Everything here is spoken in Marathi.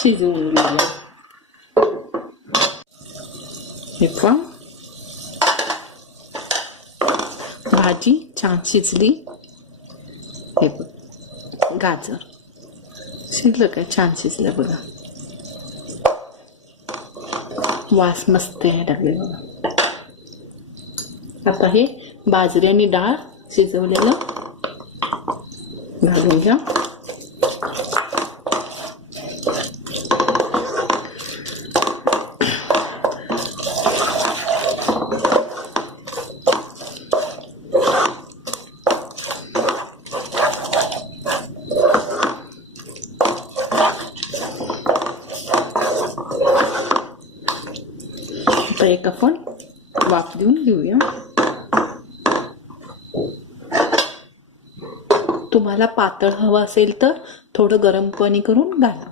शिजवून घेऊया. हे पहा भाजी छान शिजली. हे बघ गाजर शिजलं काय, छान शिजलं बघा. वास मस्त यायला लागले बघा. आता हे बाजरी आणि डाळ शिजवलेलं घालून घ्या. आता एक आपण वाफ देऊन घेऊया. तुम्हाला पातळ हवं असेल तर थोडं गरम पाणी करून घाला.